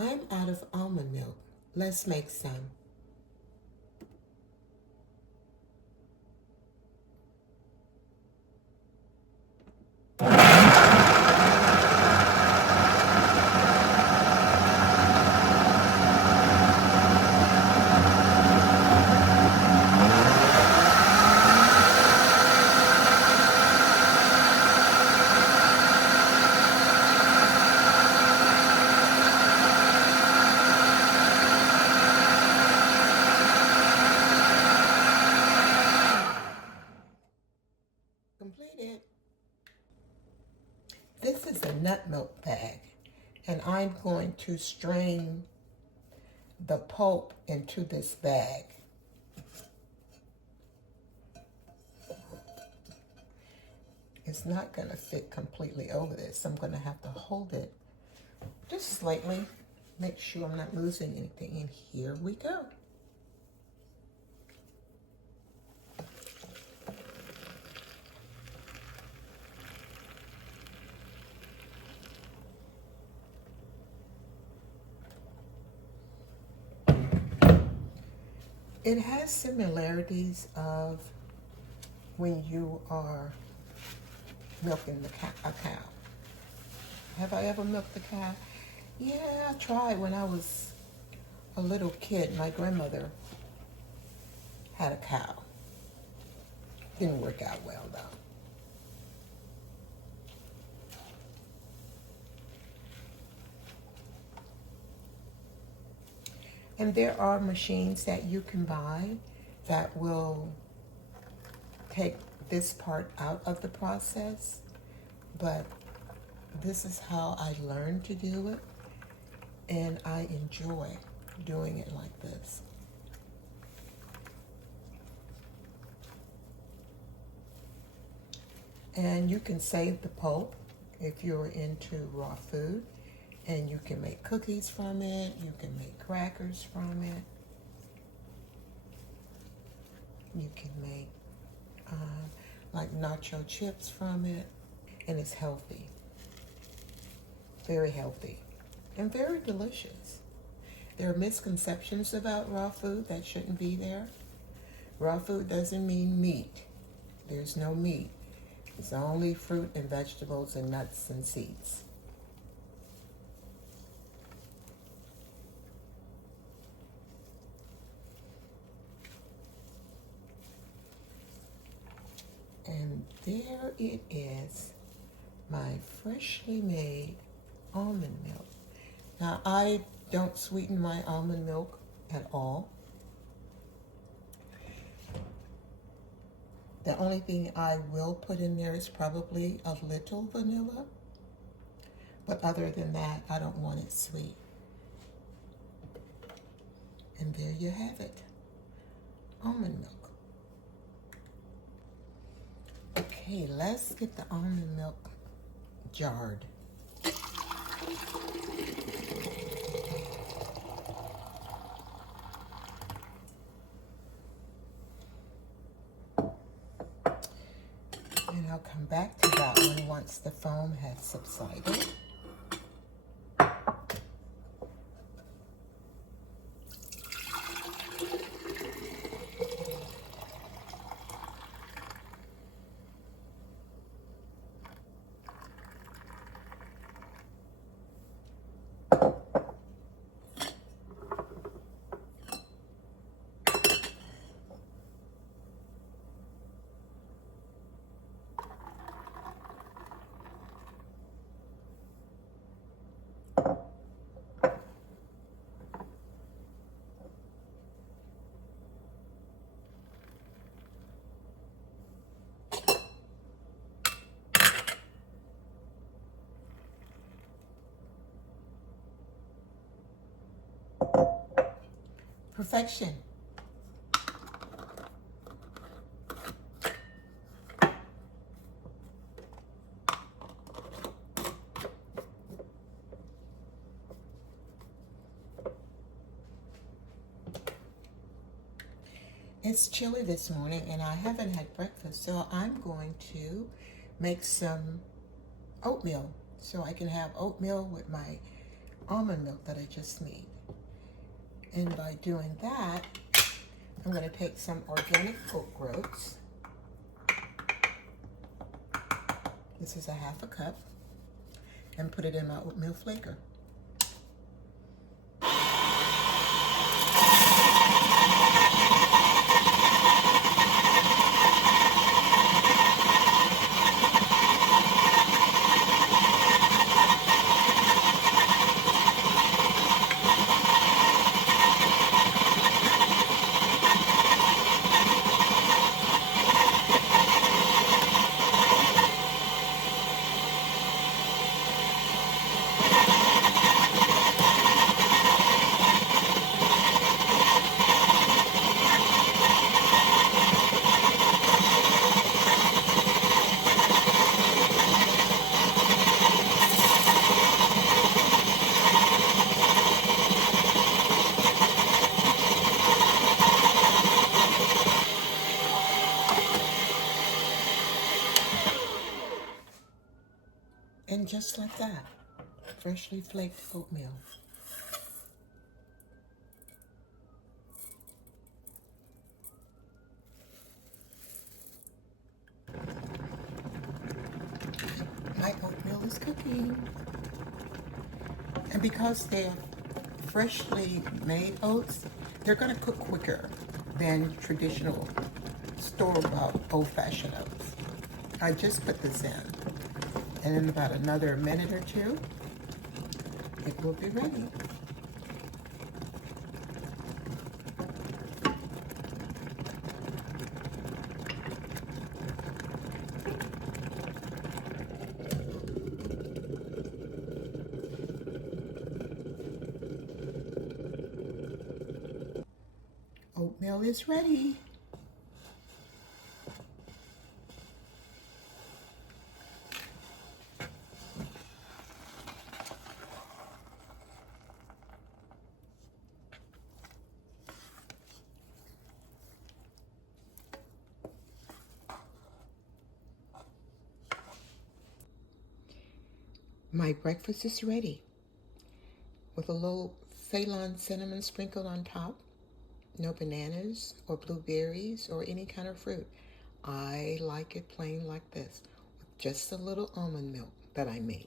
I'm out of almond milk. Let's make some. Completed. This is a nut milk bag, and I'm going to strain the pulp into this bag. It's not going to fit completely over this. I'm going to have to hold it just slightly, make sure I'm not losing anything, and here we go. It has similarities of when you are milking a cow. Have I ever milked a cow? Yeah, I tried when I was a little kid. My grandmother had a cow. Didn't work out well though. And there are machines that you can buy that will take this part out of the process, but this is how I learned to do it, and I enjoy doing it like this. And you can save the pulp if you're into raw food, and you can make cookies from it, you can make crackers from it, you can make like nacho chips from it, and it's healthy, very healthy, and very delicious. There are misconceptions about raw food that shouldn't be there. Raw food doesn't mean meat. There's no meat. It's only fruit and vegetables and nuts and seeds. And there it is, my freshly made almond milk. Now, I don't sweeten my almond milk at all. The only thing I will put in there is probably a little vanilla. But other than that, I don't want it sweet. And there you have it, almond milk. Okay, let's get the almond milk jarred. And I'll come back to that one once the foam has subsided. Perfection. It's chilly this morning and I haven't had breakfast, so I'm going to make some oatmeal so I can have oatmeal with my almond milk that I just made. And by doing that, I'm going to take some organic oat groats. This is a half a cup, and put it in my oatmeal flaker. And just like that, freshly flaked oatmeal. My oatmeal is cooking. And because they're freshly made oats, they're going to cook quicker than traditional store-bought old-fashioned oats. I just put this in. And in about another minute or two, it will be ready. Oatmeal is ready. My breakfast is ready with a little Ceylon cinnamon sprinkled on top. No bananas or blueberries or any kind of fruit. I like it plain like this with just a little almond milk that I made.